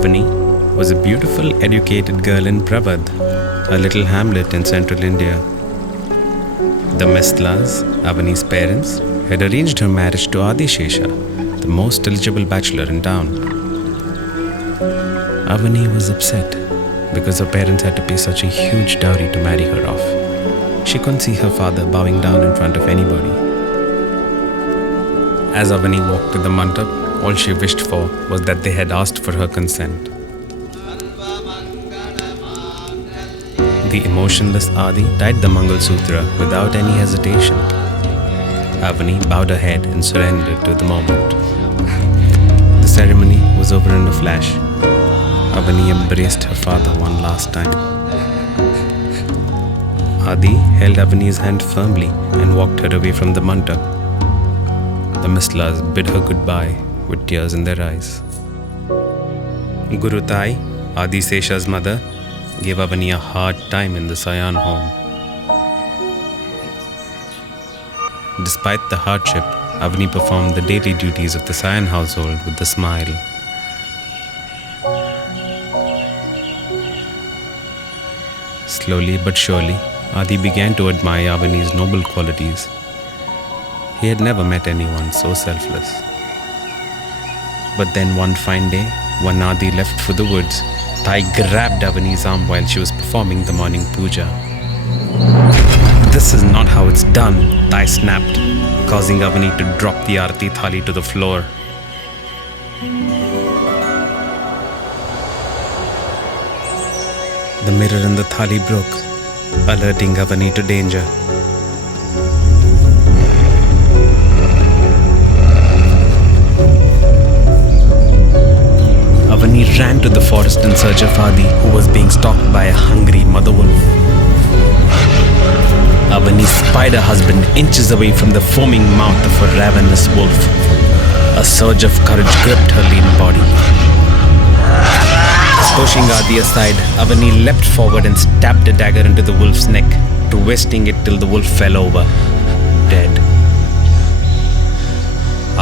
Avani was a beautiful, educated girl in Pravod, a little hamlet in central India. The Mistlas, Avani's parents, had arranged her marriage to Adi Shesha, the most eligible bachelor in town. Avani was upset because her parents had to pay such a huge dowry to marry her off. She couldn't see her father bowing down in front of anybody. As Avani walked to the mandap, all she wished for was that they had asked for her consent. The emotionless Adi tied the Mangal Sutra without any hesitation. Avani bowed her head and surrendered to the moment. The ceremony was over in a flash. Avani embraced her father one last time. Adi held Avani's hand firmly and walked her away from the mandap. The Mistlas bid her goodbye with tears in their eyes. Guru Tai, Adi Sesha's mother, gave Avani a hard time in the Sayan home. Despite the hardship, Avani performed the daily duties of the Sayan household with a smile. Slowly but surely, Adi began to admire Avani's noble qualities. He had never met anyone so selfless. But then one fine day, when Adi left for the woods, Tai grabbed Avani's arm while she was performing the morning puja. "This is not how it's done," Tai snapped, causing Avani to drop the arati thali to the floor. The mirror in the thali broke, alerting Avani to danger. Avani ran to the forest in search of Adi, who was being stalked by a hungry mother wolf. Avani spied her husband inches away from the foaming mouth of a ravenous wolf. A surge of courage gripped her lean body. Pushing Adi aside, Avani leapt forward and stabbed a dagger into the wolf's neck, twisting it till the wolf fell over, dead.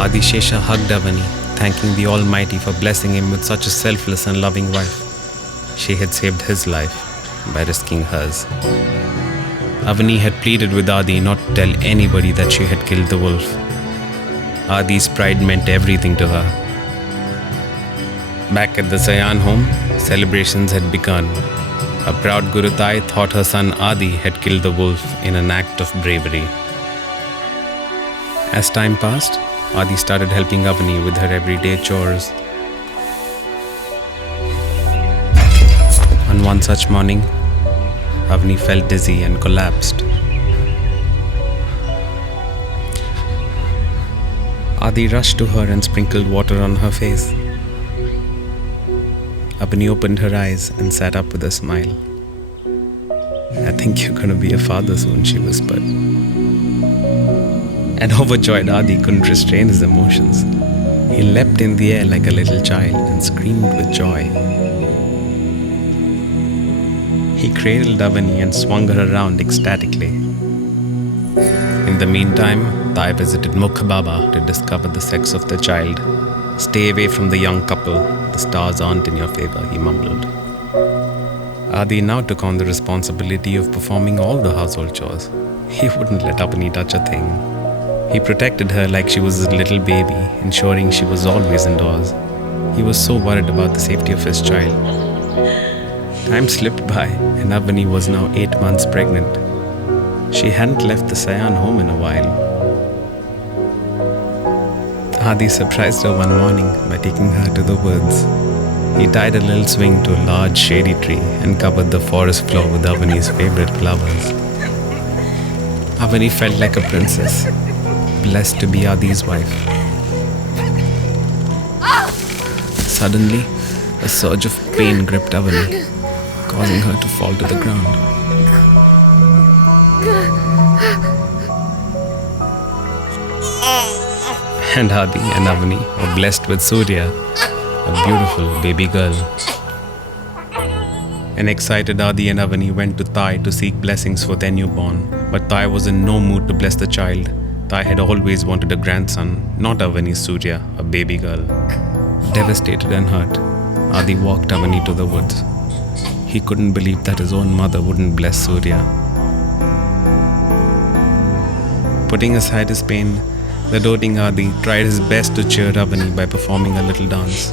Adi Shesha hugged Avani, thanking the Almighty for blessing him with such a selfless and loving wife. She had saved his life by risking hers. Avani had pleaded with Adi not to tell anybody that she had killed the wolf. Adi's pride meant everything to her. Back at the Sayan home, celebrations had begun. A proud Guru Tai thought her son Adi had killed the wolf in an act of bravery. As time passed, Adi started helping Avani with her everyday chores. On one such morning, Avani felt dizzy and collapsed. Adi rushed to her and sprinkled water on her face. Avani opened her eyes and sat up with a smile. "I think you're going to be a father soon," she whispered. An overjoyed Adi couldn't restrain his emotions. He leapt in the air like a little child and screamed with joy. He cradled Avani and swung her around ecstatically. In the meantime, Tai visited Mukh Baba to discover the sex of the child. "Stay away from the young couple. The stars aren't in your favor," he mumbled. Adi now took on the responsibility of performing all the household chores. He wouldn't let Avani touch a thing. He protected her like she was a little baby, ensuring she was always indoors. He was so worried about the safety of his child. Time slipped by and Avani was now 8 months pregnant. She hadn't left the Sayan home in a while. Adi surprised her one morning by taking her to the woods. He tied a little swing to a large shady tree and covered the forest floor with Avani's favorite flowers. Avani felt like a princess, blessed to be Adi's wife. Suddenly, a surge of pain gripped Avani, causing her to fall to the ground. And Adi and Avani were blessed with Surya, a beautiful baby girl. An excited Adi and Avani went to Tai to seek blessings for their newborn, but Tai was in no mood to bless the child. Tai had always wanted a grandson, not Avani's Surya, a baby girl. Devastated and hurt, Adi walked Avani to the woods. He couldn't believe that his own mother wouldn't bless Surya. Putting aside his pain, the doting Adi tried his best to cheer Avani by performing a little dance.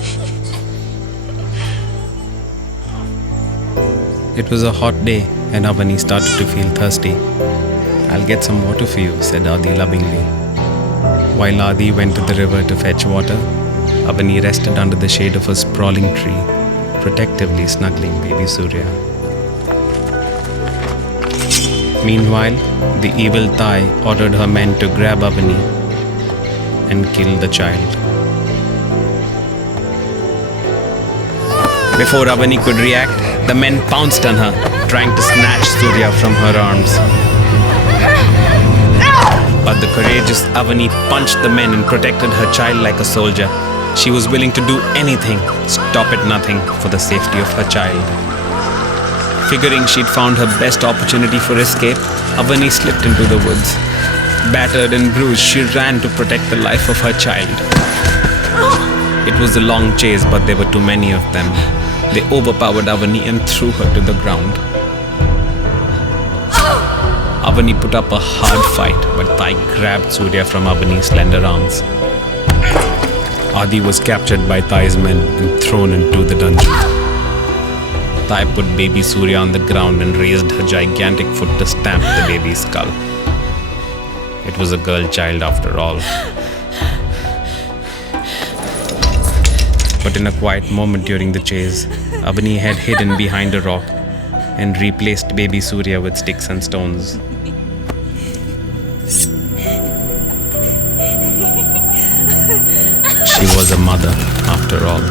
It was a hot day and Avani started to feel thirsty. "I'll get some water for you," said Adi lovingly. While Adi went to the river to fetch water, Avani rested under the shade of a sprawling tree, protectively snuggling baby Surya. Meanwhile, the evil Thai ordered her men to grab Avani and kill the child. Before Avani could react, the men pounced on her, trying to snatch Surya from her arms. But the courageous Avani punched the men and protected her child like a soldier. She was willing to do anything, stop at nothing, for the safety of her child. Figuring she'd found her best opportunity for escape, Avani slipped into the woods. Battered and bruised, she ran to protect the life of her child. It was a long chase, but there were too many of them. They overpowered Avani and threw her to the ground. Avani put up a hard fight, but Thai grabbed Surya from Avani's slender arms. Adi was captured by Thai's men and thrown into the dungeon. Thai put baby Surya on the ground and raised her gigantic foot to stamp the baby's skull. It was a girl child after all. But in a quiet moment during the chase, Avani had hidden behind a rock and replaced baby Surya with sticks and stones. She was a mother after all.